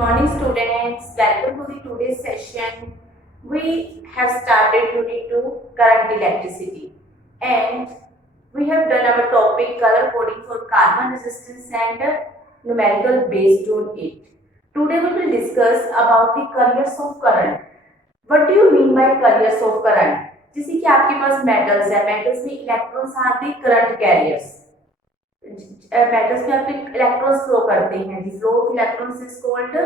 morning students, welcome to the today's session. We have started unit 2 current electricity and we have done our topic color coding for carbon resistance and numerical based on it. Today we will discuss about the carriers of current. What do you mean by carriers of current? जैसे कि आपके पास metals है, metals में electrons are the current carriers. Metals में आपके electrons flow करते हैं, the flow of electrons is called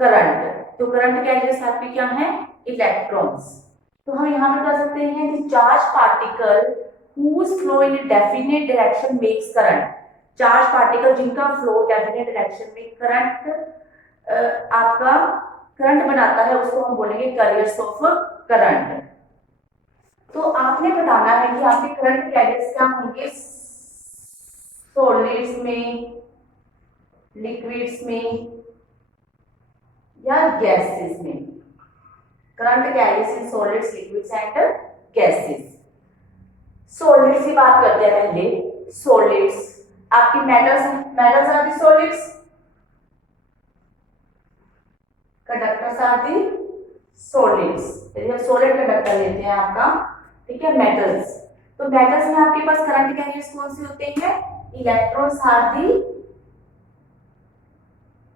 current. तो करंट कैरियर्स आपके क्या है? इलेक्ट्रॉन्स। तो हम यहाँ पर कर सकते हैं the charge particle whose flow in a definite direction makes current। Charge particle जिनका फ्लो डेफिनेट डायरेक्शन में करंट आपका करंट बनाता है, उसको हम बोलेंगे कैरियर्स ऑफ करंट। तो आपने बताना है कि आपके करंट कैरियर्स क्या होंगे, सॉलिड्स में, लिक्विड्स में या गैसेस में। Current carriers in solids, liquids and gases. Solids की बात करते हैं पहले। सॉलिड्स आपकी metals are the solids, conductors are the solids. यदि हम सॉलिड कंडक्टर लेते हैं आपका, ठीक है, मेटल्स, तो मेटल्स में आपके पास करंट कैरियर्स कौन से होते हैं? Electrons are the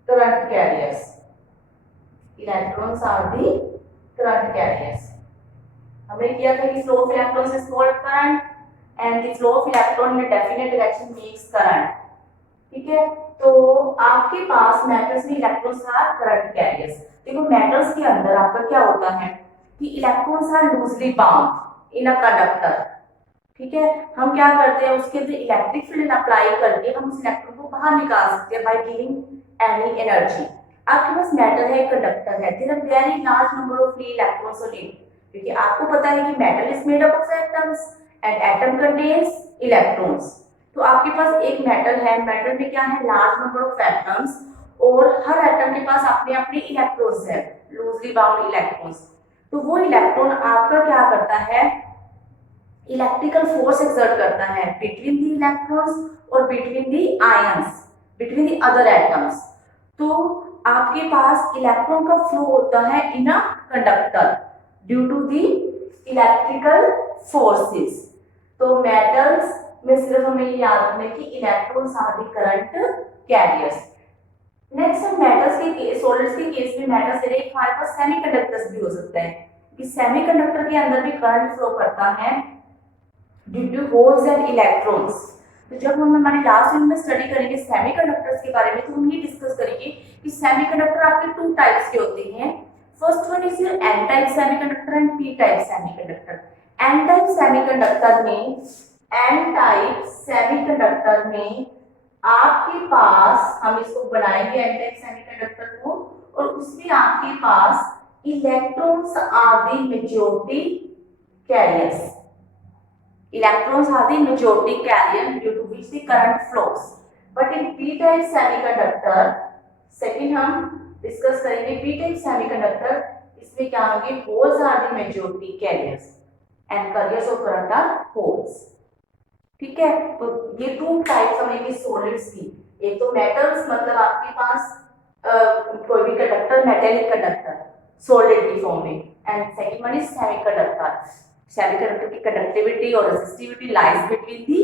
current carriers. Electrons are the current carriers. हमने किया था कि flow of electrons is called current and the flow of electron in definite direction makes current. ठीक है, तो आपके पास मेटल्स में इलेक्ट्रॉन्स आर करंट कैरियर्स। देखो मेटल्स के अंदर आपका क्या होता है कि electrons are loosely bound in a conductor. ठीक है, हम क्या करते हैं, उसके अंदर इलेक्ट्रिक फील्ड अप्लाई करके हम उस इलेक्ट्रॉन को बाहर निकाल सकते हैं बाय गिविंग एनी एनर्जी। आपके पास मेटल है, कंडक्टर है, there are very large number of free electrons on it, क्योंकि आपको पता है कि metal is made up of atoms and atom contains electrons. तो आपके पास एक मेटल है, मेटल में क्या है, लार्ज नंबर ऑफ एटम्स, और हर एटम के पास अपने अपने इलेक्ट्रॉन्स है, लूजली बाउंड इलेक्ट्रॉन्स। तो वो इलेक्ट्रॉन आपका क्या करता है, इलेक्ट्रिकल फोर्स एक्सर्ट करता है बिटवीन द इलेक्ट्रॉन्स और between the ions, between the other atoms. तो आपके पास इलेक्ट्रॉन का फ्लो होता है in a conductor due to the electrical forces. तो मेटल्स में सिर्फ हमें याद रखना है कि electrons are the current carriers. Next हम मेटल्स के सॉलिड्स के केस में मेटल्स से एक हमारे पास सेमीकंडक्टर्स भी हो सकता है कि सेमीकंडक्टर के अंदर भी करंट फ्लो करता है due to holes and electrons. तो जब हम हमारे लास्ट यूनिट में स्टडी करेंगे सेमीकंडक्टर्स के बारे में, तो हम ये डिस्कस करेंगे कि सेमीकंडक्टर आपके टू टाइप्स के होते हैं। First one is your N type semiconductor and P type semiconductor. N type semiconductor में, एन टाइप सेमीकंडक्टर में आपके पास, हम इसको बनाएंगे एन टाइप सेमीकंडक्टर को, और उसमें आपके पास electrons are the majority carriers. Electrons are the majority carrier due to which the current flows. But in p-type semiconductor, second हम डिस्कस करेंगे p-type semiconductor, इसमें क्या होंगे, holes are the majority carriers and carriers of current are holes। ठीक है, तो ये two types हमें सॉलिड्स की, एक तो मेटल्स, मतलब आपके पास कोई भी कंडक्टर, मेटेलिक कंडक्टर सॉलिड की फॉर्म में, and second one is semiconductor. Semiconductor की कंडक्टिविटी और resistivity lies between the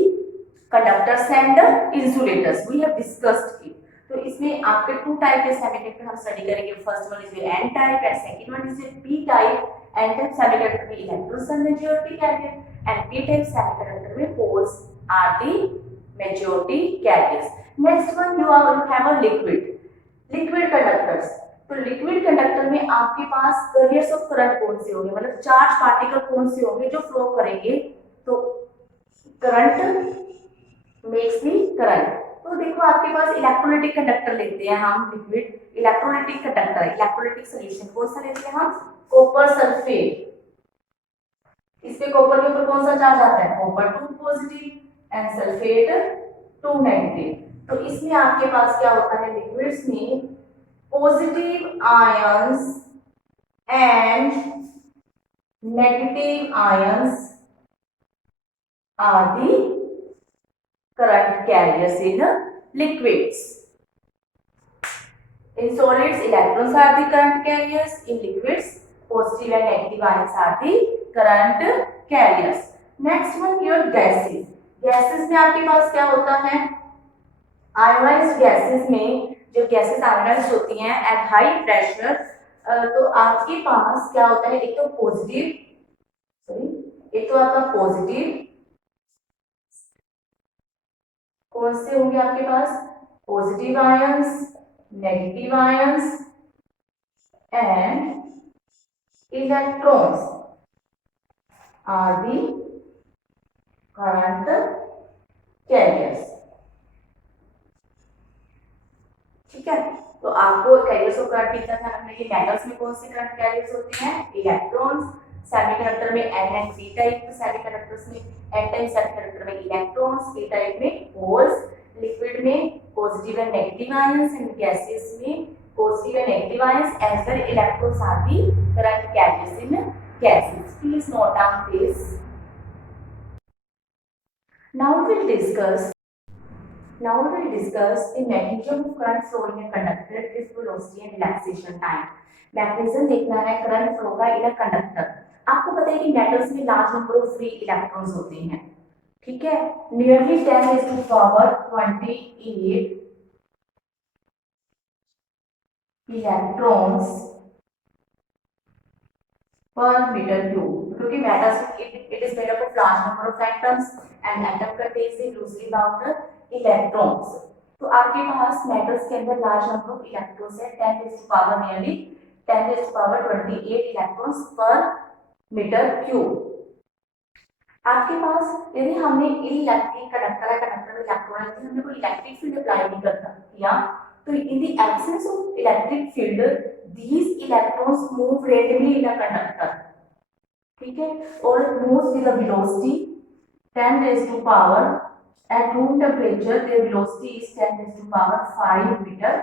conductors and insulators, we have discussed it. तो इसमें आपके टू टाइप के सेमीकंडक्टर हम स्टडी करेंगे। First one is N type and second one is P type. N type semiconductor में electrons are majority carrier and P type semiconductor में holes are the majority carriers. Next one you have a liquid conductors. तो liquid conductor में आपके पास carriers of current कौन से होंगे, मतलब charge particle कौन से होंगे जो फ्लो करेंगे, तो करंट मेक्स दी करंट। तो देखो आपके पास इलेक्ट्रोलाइटिक कंडक्टर लेते हैं हम, liquid electrolytic conductor, electrolytic solution कौन सा लेते हैं हम, कॉपर सल्फेट। इसमें कॉपर के ऊपर कौन सा चार्ज आता है, copper 2 positive and sulphate 2 negative. तो इसमें आपके पास क्या होता है, लिक्विड्स में positive ions and negative ions are the current carriers in liquids. In solids, electrons are the current carriers. In liquids, positive and negative ions are the current carriers. Next one, your gases. Gases में आपके पास क्या होता है? Ionised gases में जो gases ionised होती हैं at high pressure, तो आपके पास क्या होता है? एक तो पॉजिटिव, सॉरी, एक तो आपका पॉजिटिव, कौन से होंगे आपके पास? Positive ions, negative ions and electrons are the current carriers. ठीक है, तो आपको कैरियर्स को करंट कितना ध्यान रखना है? मेटल्स में कौन से करंट कैरियर्स होते हैं? इलेक्ट्रॉन्स। सेमीकंडक्टर में N and P type, semiconductors में एन टाइप, सेमीकंडक्टर में इलेक्ट्रॉन्स, पी टाइप में होल्स। लिक्विड में positive and negative ions, and gases में positive and negative ions as well electrons are the current carriers in gases. Please note down this. Now we will discuss the mechanism of current flowing in a conductor, its velocity and relaxation time. Mechanism देखना है current flow का इन a conductor. आपको पता है कि metals में large number of free electrons होते हैं, ठीक है, नियरली 10⁻28 इलेक्ट्रॉन्स पर मीटर क्यूब, क्योंकि metals it is made up of large number of atoms and atom contains the loosely bound electrons. तो आपके पास मेटल्स के अंदर लार्ज नंबर ऑफ इलेक्ट्रॉन्स है, 10⁻28 इलेक्ट्रॉन्स पर मीटर क्यूब। आपके पास यदि हमने इलेक्ट्रिक कंडक्टर में इलेक्ट्रॉन है, हमने कोई इलेक्ट्रिक फील्ड अप्लाई नहीं करता किया, तो in the absence of electric field these electrons move randomly in a conductor, ठीक है, और moves with a velocity 10 raised to power at room temperature their velocity is 10 raised to power 5 meter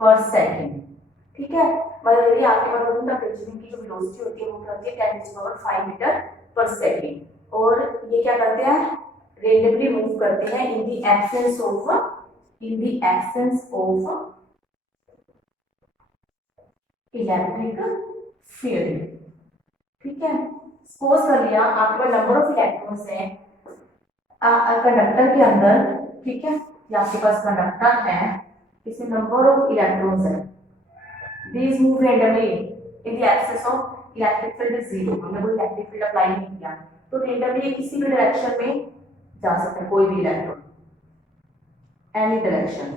per second, ठीक है। मतलब यदि आपके पास room temperature की जो वेलोसिटी होती है वो क्या होती है? 10 raised to power 5 मीटर पर सेकंड, और ये क्या करते हैं? रेंडमली मूव करते हैं in the absence of electric field, ठीक है। सपोज कर लिया आपके पास नंबर ऑफ इलेक्ट्रॉन्स हैं कंडक्टर के अंदर, ठीक है, ये आपके पास कंडक्टर है, इसमें नंबर ऑफ इलेक्ट्रॉन्स है, these move randomly in the absence of electric field is zero, हमने कोई इलेक्ट्रिक फील्ड अप्लाई नहीं किया, तो रेंडमली किसी भी डायरेक्शन में जा सकते हैं कोई भी इलेक्ट्रॉन, एनी डायरेक्शन,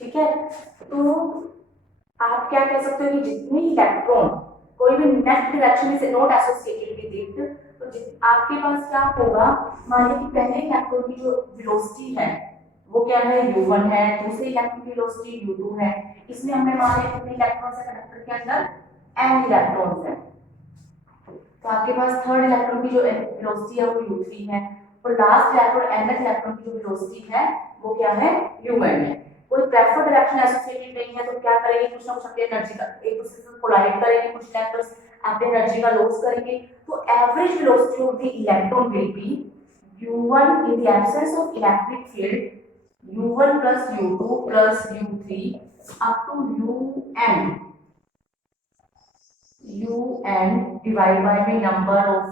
ठीक है। तो आप क्या कह सकते हो कि जितने इलेक्ट्रॉन कोई भी नेट डायरेक्शन से नॉट एसोसिएटेड विद इट, तो आपके पास क्या होगा? मान लीजिए कि पहले इलेक्ट्रॉन की जो वेलोसिटी है वो क्या है? u1 है, दूसरे इलेक्ट्रॉन की वेलोसिटी u2 है, इसमें हमने मान लिया कितने इलेक्ट्रॉन्स है कंडक्टर के अंदर? n इलेक्ट्रॉन्स है, तो आपके पास थर्ड इलेक्ट्रॉन की जो वेलोसिटी है वो u3 है, और लास्ट इलेक्ट्रॉन nth इलेक्ट्रॉन की जो वेलोसिटी है वो क्या है? u1 है। कोई प्रेफर्ड डायरेक्शन एसोसिएटेड नहीं है, तो क्या करेंगे? कुछ ना कुछ अपनी एनर्जी का एक दूसरे से कोलाइड करेंगे, कुछ इलेक्ट्रॉन्स अपनी एनर्जी का लॉस करेंगे, तो average velocity of the electron will be u1 in the absence of electric field u1 plus u2 plus u3 up to un divided by the number of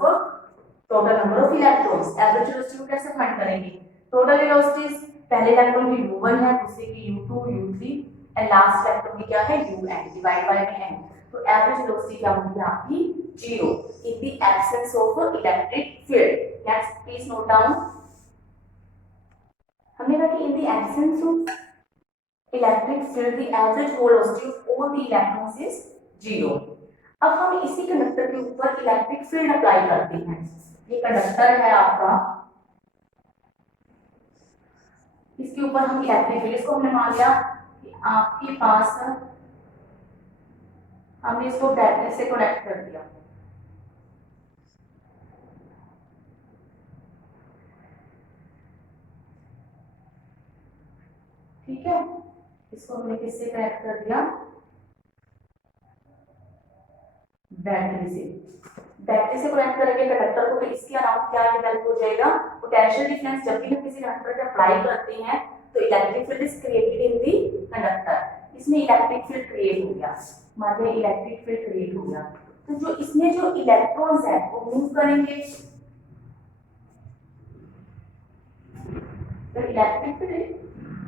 total number of electrons। Average velocity को कैसे find करेंगे? Total velocities पहले electron की u1 है, दूसरे की u2 u3 and last electron की क्या है? un डिवाइड बाय n, तो एवरेज वेलोसिटी क्या होगी आपकी? 0 in the absence of electric field. Let's please note down. हमने कहा कि in the absence of electric field the average velocity of all the electrons is 0। अब हम इसी कंडक्टर के ऊपर इलेक्ट्रिक फील्ड अप्लाई करते हैं। ये कंडक्टर है आपका, इसके ऊपर हम इलेक्ट्रिक फील्ड, इसको हमने मान लिया कि आपके पास, हमने इसको बैटरी से कनेक्ट कर दिया, ठीक है, इसको हमने किससे कनेक्ट कर दिया? बैटरी से। बैटरी से कनेक्ट करेंगे कंडक्टर को, तो इसके अराउंड क्या डेवलप हो जाएगा? Potential difference. जब भी हम किसी कंडक्टर पे अप्लाई करते हैं तो electric field is created in the conductor. इसमें इलेक्ट्रिक फील्ड क्रिएट हो गया, मान लीजिए इलेक्ट्रिक फील्ड क्रिएट हो गया, तो जो इसमें जो इलेक्ट्रॉन्स है वो मूव करेंगे, तो इलेक्ट्रिक फील्ड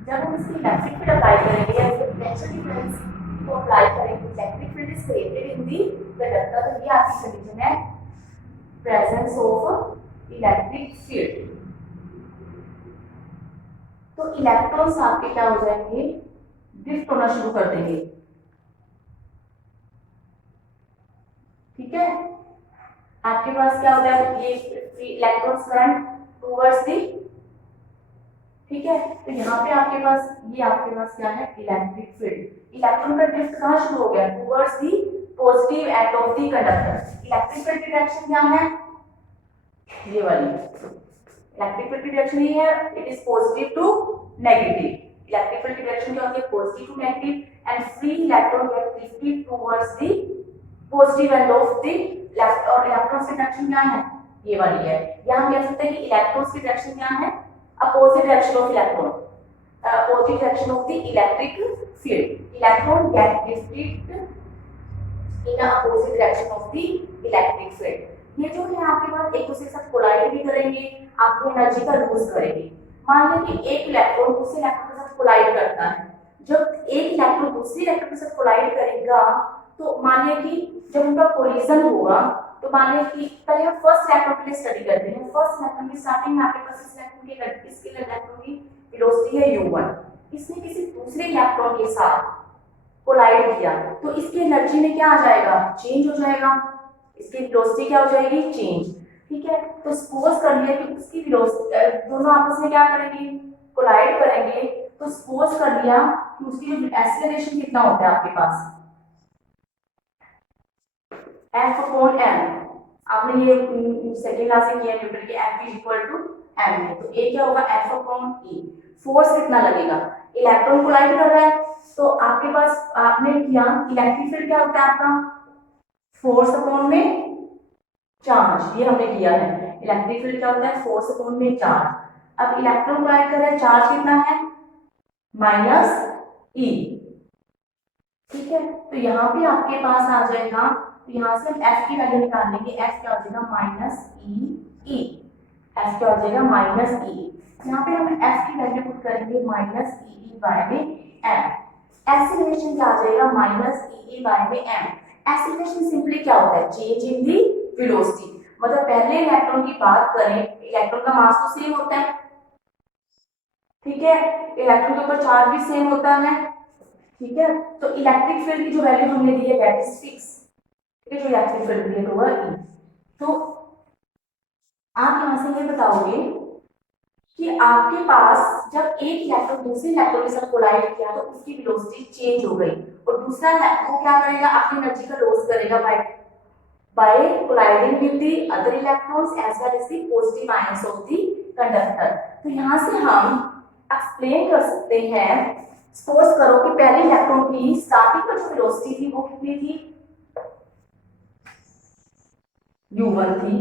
जब हम इसकी इलेक्ट्रिक फील्ड अप्लाई करेंगे या इसके पोटेंशियल डिफरेंस को अप्लाई करेंगे, electric field is created in the conductor. तो ये आपकी कंडीशन है प्रेजेंस ऑफ इलेक्ट्रिक फील्ड। तो इलेक्ट्रॉन्स आपके क्या हो जाएंगे, ड्रिफ्ट होना शुरू कर देंगे, ठीक है। आपके पास क्या होता है, ये इलेक्ट्रॉन्स करंट टूवर्ड्स दी, ठीक है। तो यहाँ पे आपके पास ये आपके पास क्या है, इलेक्ट्रिक फील्ड। इलेक्ट्रॉन का ड्रिफ्ट कहाँ शुरू हो गया, towards the positive end of the conductor. Electric field की डायरेक्शन क्या है, ये वाली इलेक्ट्रिक फील्ड की डायरेक्शन ये है, it is positive to negative. Electric field की डायरेक्शन क्या होती है, positive to negative, and free electron get drifted towards the positive end of the left. और इलेक्ट्रॉन्स की डायरेक्शन क्या है, ये वाली है। यहाँ हम कह सकते हैं कि इलेक्ट्रॉन्स की डायरेक्शन क्या है, opposite direction of electron, opposite direction of the electric field. Electron get drifted in a opposite direction of the electric field. ये जो है आपके पास एक दूसरे के साथ कोलाइड भी करेंगे, आपकी एनर्जी का लूज करेंगे। मान लें कि एक इलेक्ट्रॉन दूसरे इलेक्ट्रॉन के साथ कोलाइड करता है, जब एक इलेक्ट्रॉन दूसरे इलेक्ट्रॉन के साथ कोलाइड करेगा तो मान लें कि जब उनका कोलिजन होगा, तो मान लें कि पहले हम फर्स्ट इलेक्ट्रॉन के लिए स्टडी करते हैं। फर्स्ट इलेक्ट्रॉन की स्टार्टिंग में आपके पास इस इलेक्ट्रॉन की वेलोसिटी है u1, इसने किसी दूसरे इलेक्ट्रॉन के साथ कोलाइड किया तो इसकी एनर्जी में क्या आ जाएगा, चेंज हो जाएगा, इसकी वेलोसिटी क्या हो जाएगी, चेंज, ठीक है। तो सपोज कर लिया कि उसकी वेलोसिटी दोनों आपस में क्या करेंगे, कोलाइड करेंगे, तो सपोज कर लिया कि उसकी जो एक्सेलरेशन कितना होता है आपके पास, F/m। आपने ये सेकंड क्लास में किया न्यूटन के F m है, तो A क्या होगा, F/e। फोर्स कितना लगेगा, इलेक्ट्रॉन कोलाइड कर रहा है, तो आपके पास आपने किया इलेक्ट्रिक फील्ड क्या होता है आपका, फोर्स अपॉन में चार्ज, ये हमने किया है। इलेक्ट्रिक फील्ड क्या होता है, फोर्स अपॉन में चार्ज। अब इलेक्ट्रॉन कोलाइड कर रहा है, चार्ज कितना है, -e, ठीक है। तो यहाँ पे आपके पास आ जाएगा, तो यहाँ से हम F की वैल्यू निकाल लेंगे, F क्या हो जाएगा, -e, F क्या हो जाएगा, -e। यहाँ पे हम F की वैल्यू पुट करेंगे -e/m। एक्सीलरेशन क्या आ जाएगा, -e/m। एक्सीलरेशन सिंपली क्या होता है, चेंज इन दी वेलोसिटी। मतलब पहले इलेक्ट्रॉन की बात करें, इलेक्ट्रॉन का मास तो सेम होता है, ठीक है, इलेक्ट्रॉन के ऊपर चार्ज भी सेम होता है, ठीक है। तो इलेक्ट्रिक फील्ड की जो वैल्यू हमने दी है दैट इज फिक्स, ठीक है, जो इलेक्ट्रिक फील्ड क्रिएट होगा E। तो आप यहां से ये बताओगे कि आपके पास जब एक इलेक्ट्रॉन दूसरे इलेक्ट्रॉन के साथ कोलाइड किया तो उसकी वेलोसिटी चेंज हो गई, और दूसरा इलेक्ट्रॉन क्या करेगा, अपनी एनर्जी का लॉस करेगा by colliding with the other electrons as well as the positive ions of the conductor। तो यहाँ से हम एक्सप्लेन कर सकते हैं, सपोज करो कि पहले इलेक्ट्रॉन की स्टार्टिंग पर जो वेलोसिटी थी वो कितनी थी, u1 थी,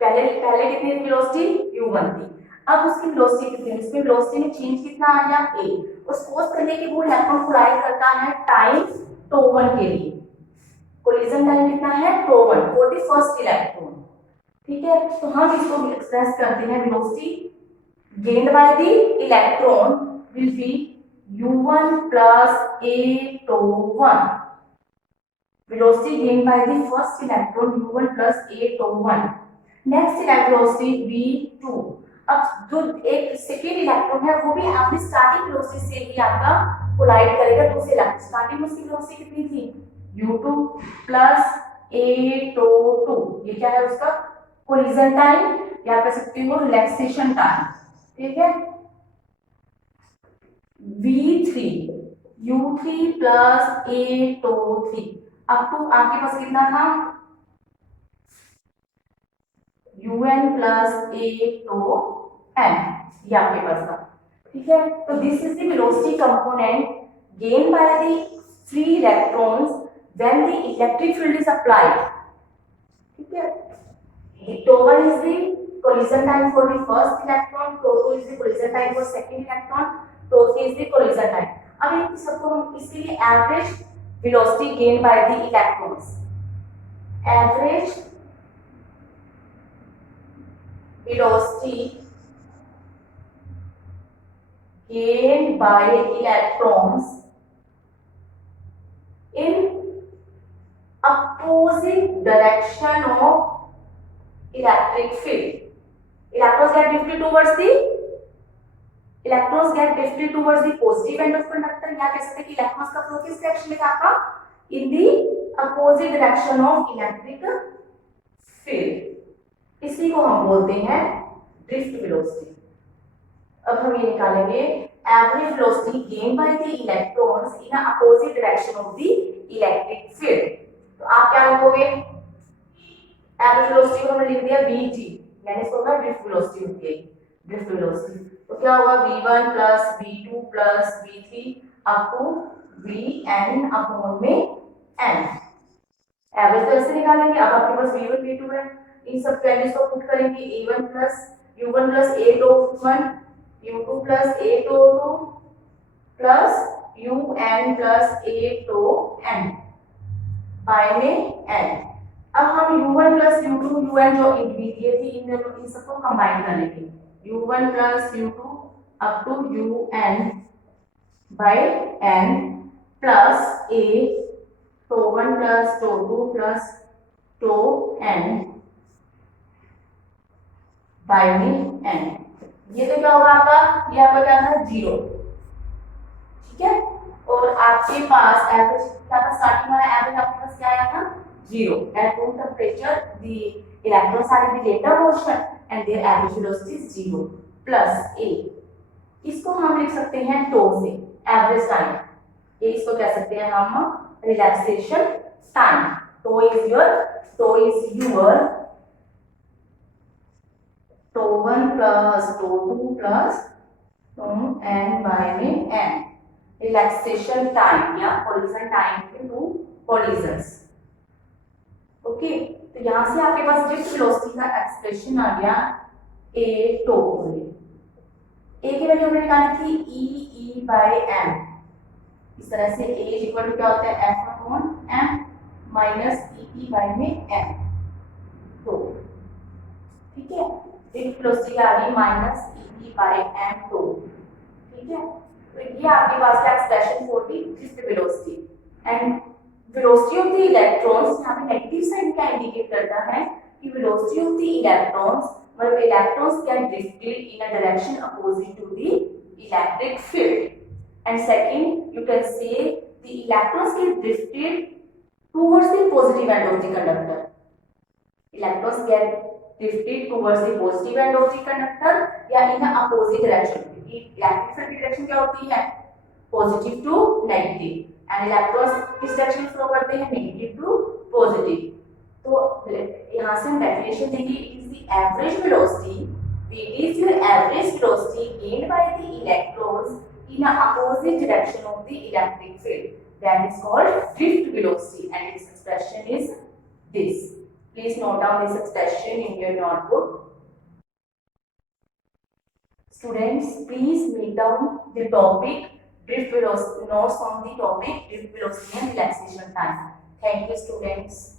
पहले कितनी वेलोसिटी, u1 थी। अब उसकी वेलोसिटी कितनी है, उसकी वेलोसिटी में चेंज कितना आया, a। और सपोज करने कि वो इलेक्ट्रॉन कोलाइड करता है टाइम τ1 के लिए, कोलिजन टाइम कितना है, τ1 फॉर द फर्स्ट इलेक्ट्रॉन, ठीक है। तो हम इसको एक्सप्रेस करते हैं, velocity gained by the electron will be u1 plus a τ1। velocity gained by the first electron u1 plus a τ1। next velocity v2। अब जो एक सेकेंड इलेक्ट्रॉन है वो भी अपनी स्टार्टिंग वेलोसिटी से ही आपका कोलाइड करेगा दूसरे इलेक्ट्रॉन, स्टार्टिंग में उसकी वेलोसिटी कितनी थी, u2 plus a τ2। ये क्या है उसका कोलिजन टाइम, या कह सकते हो रिलैक्सेशन टाइम, ठीक है। v3 u3 plus a τ3। अब तो आपके पास कितना था, un plus a τn, ये आपके पास था, ठीक है। तो this is the velocity component gained by the free electrons when the electric field is applied, ठीक है। τ1 is the collision time for the first electron, τ2 is the collision time for second electron, τ3 is the collision time। अब इन सबको हम इसके लिए average velocity gain by the electrons, average velocity gained by electrons in opposite direction of electric field. Electrons get drifted towards the positive end of conductor. या कह सकते हैं कि इलेक्ट्रॉन्स का फ्लो किस डायरेक्शन में था आपका, in the opposite direction of electric field. इसी को हम बोलते हैं drift velocity. अब हम ये निकालेंगे average velocity gain by the electrons in opposite direction of the electric field. तो आप क्या लिखोगे, एवरेज वेलोसिटी को हमने लिख दिया vt, यानी इसको ना ड्रिफ्ट वेलोसिटी होती है, ड्रिफ्ट वेलोसिटी. तो क्या होगा v1 plus v2 plus v3 up to vn upon में n. एवरेज तो ऐसे निकालेंगे. अब आपके पास v1 v2 है, इन सब वैल्यूज को पुट करेंगे, a1 plus u1 plus a21 u2 plus a2 plus un plus a2n by में n. अब हम u1 plus u2 un जो दिए थी इन सबको कंबाइन करेंगे, u1 plus u2 up to un by n plus a तो 1 plus तो 2 plus तो n बाय में n. ये तो क्या होगा आपका, ये आपका क्या था 0, ठीक है. और आपके पास एवरेज क्या था, स्टार्टिंग वाला एवरेज आपके पास क्या आया था 0. At room temperature the electrons are in the letter motion and their average velocity is 0 plus a. इसको हम लिख सकते हैं टो से, एवरेज टाइम. ये इसको कह सकते हैं हम relaxation time. Tau is your tau 1 plus tau 2 plus tau n by में n. रिलैक्सेशन टाइम या कोलिजन टाइम के 2 कोलिजन्स. ओके, तो यहां से आपके पास ड्रिफ्ट वेलोसिटी का एक्सप्रेशन आ गया a टो. a की वैल्यू हमने निकाली थी e बाय m. इस तरह से a इक्वल टू क्या होता है f upon m minus e by में m. तो ठीक है, ड्रिफ्ट वेलोसिटी आ गई minus e by m tau. ठीक है, तो ये आपके पास का expression for the drift velocity. And velocity of the electrons, यहाँ पे नेगेटिव साइन क्या इंडिकेट करता है कि वेलोसिटी ऑफ द इलेक्ट्रॉन्स मतलब electrons get drifted in a direction opposite to the electric field. And second you can से the electrons get drifted towards the positive end of the conductor. Electrons get drifted towards the positive end of the conductor या in the opposite direction. Electric field की direction क्या होती है, positive to negative, and electrons किस direction में flow करते हैं, negative to positive. तो यहां से हम डेफिनेशन देंगे, it is the average velocity, it is your average velocity gained by the electrons in the opposite direction of the electric field, that is called drift velocity, and its expression is this. Please note down this expression in your notebook. Students, please write down the topic drift velocity, notes on the topic drift velocity and relaxation time. Thank you, students.